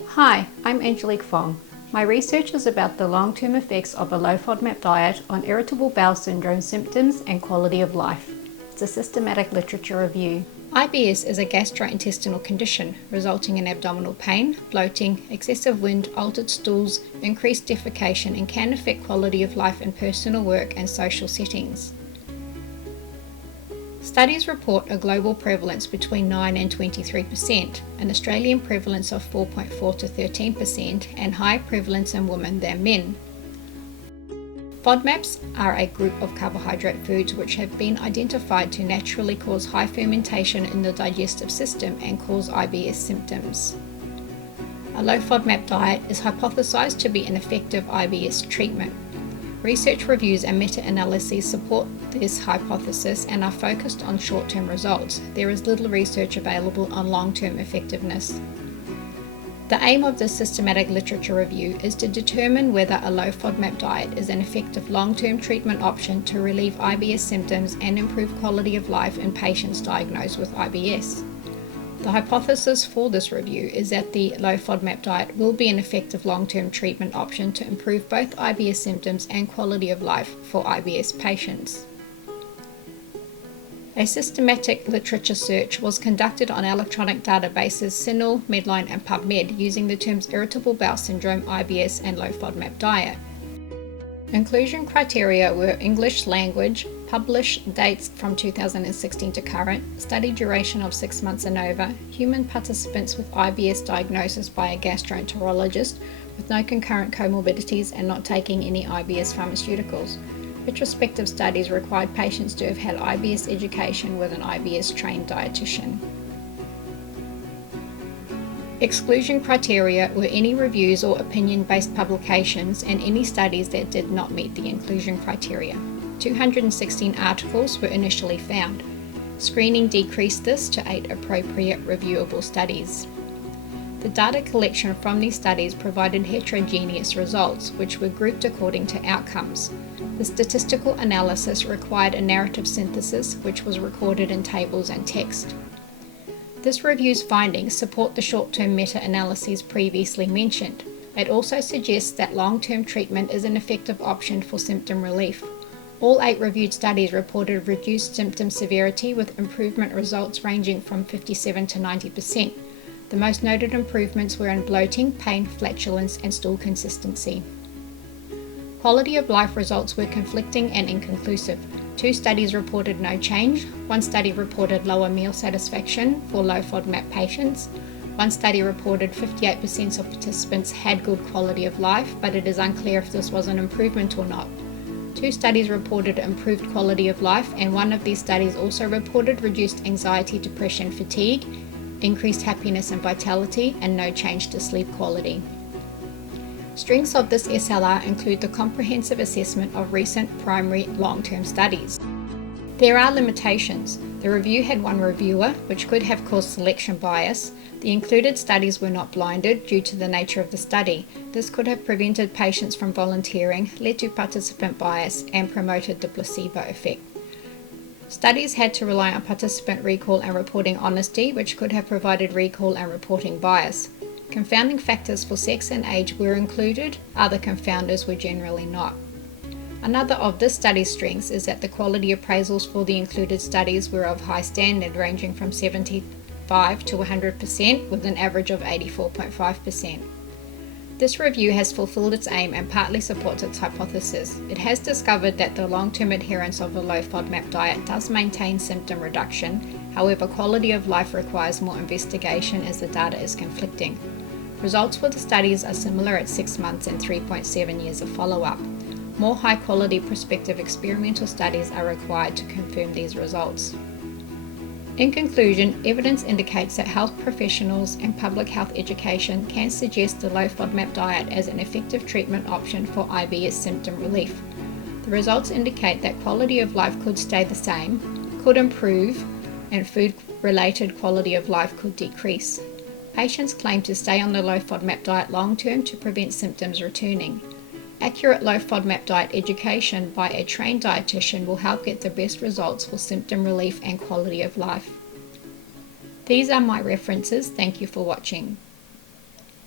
Hi, I'm Angelique Fong. My research is about the long-term effects of a low-FODMAP diet on irritable bowel syndrome symptoms and quality of life. It's a systematic literature review. IBS is a gastrointestinal condition resulting in abdominal pain, bloating, excessive wind, altered stools, increased defecation, and can affect quality of life in personal work and social settings. Studies report a global prevalence between 9 and 23%, an Australian prevalence of 4.4 to 13%, and higher prevalence in women than men. FODMAPs are a group of carbohydrate foods which have been identified to naturally cause high fermentation in the digestive system and cause IBS symptoms. A low FODMAP diet is hypothesized to be an effective IBS treatment. Research reviews and meta-analyses support this hypothesis and are focused on short-term results. There is little research available on long-term effectiveness. The aim of this systematic literature review is to determine whether a low FODMAP diet is an effective long-term treatment option to relieve IBS symptoms and improve quality of life in patients diagnosed with IBS. The hypothesis for this review is that the low FODMAP diet will be an effective long-term treatment option to improve both IBS symptoms and quality of life for IBS patients. A systematic literature search was conducted on electronic databases CINAHL, Medline, and PubMed using the terms Irritable Bowel Syndrome, IBS, and low FODMAP diet. Inclusion criteria were English language, published dates from 2016 to current, study duration of 6 months and over, human participants with IBS diagnosis by a gastroenterologist with no concurrent comorbidities and not taking any IBS pharmaceuticals. Retrospective studies required patients to have had IBS education with an IBS trained dietitian. Exclusion criteria were any reviews or opinion-based publications and any studies that did not meet the inclusion criteria. 216 articles were initially found. Screening decreased this to 8 appropriate reviewable studies. The data collection from these studies provided heterogeneous results, which were grouped according to outcomes. The statistical analysis required a narrative synthesis, which was recorded in tables and text. This review's findings support the short-term meta-analyses previously mentioned. It also suggests that long-term treatment is an effective option for symptom relief. All 8 reviewed studies reported reduced symptom severity with improvement results ranging from 57 to 90%. The most noted improvements were in bloating, pain, flatulence, and stool consistency. Quality of life results were conflicting and inconclusive. 2 studies reported no change. 1 study reported lower meal satisfaction for low FODMAP patients. 1 study reported 58% of participants had good quality of life, but it is unclear if this was an improvement or not. 2 studies reported improved quality of life, and 1 of these studies also reported reduced anxiety, depression, fatigue, increased happiness and vitality, and no change to sleep quality. Strengths of this SLR include the comprehensive assessment of recent primary long-term studies. There are limitations. The review had 1 reviewer, which could have caused selection bias. The included studies were not blinded due to the nature of the study. This could have prevented patients from volunteering, led to participant bias, and promoted the placebo effect. Studies had to rely on participant recall and reporting honesty, which could have provided recall and reporting bias. Confounding factors for sex and age were included, other confounders were generally not. Another of this study's strengths is that the quality appraisals for the included studies were of high standard, ranging from 75 to 100%, with an average of 84.5%. This review has fulfilled its aim and partly supports its hypothesis. It has discovered that the long-term adherence of a low FODMAP diet does maintain symptom reduction. However, quality of life requires more investigation as the data is conflicting. Results for the studies are similar at 6 months and 3.7 years of follow-up. More high-quality prospective experimental studies are required to confirm these results. In conclusion, evidence indicates that health professionals and public health education can suggest the low FODMAP diet as an effective treatment option for IBS symptom relief. The results indicate that quality of life could stay the same, could improve, and food-related quality of life could decrease. Patients claim to stay on the low FODMAP diet long-term to prevent symptoms returning. Accurate low FODMAP diet education by a trained dietitian will help get the best results for symptom relief and quality of life. These are my references. Thank you for watching.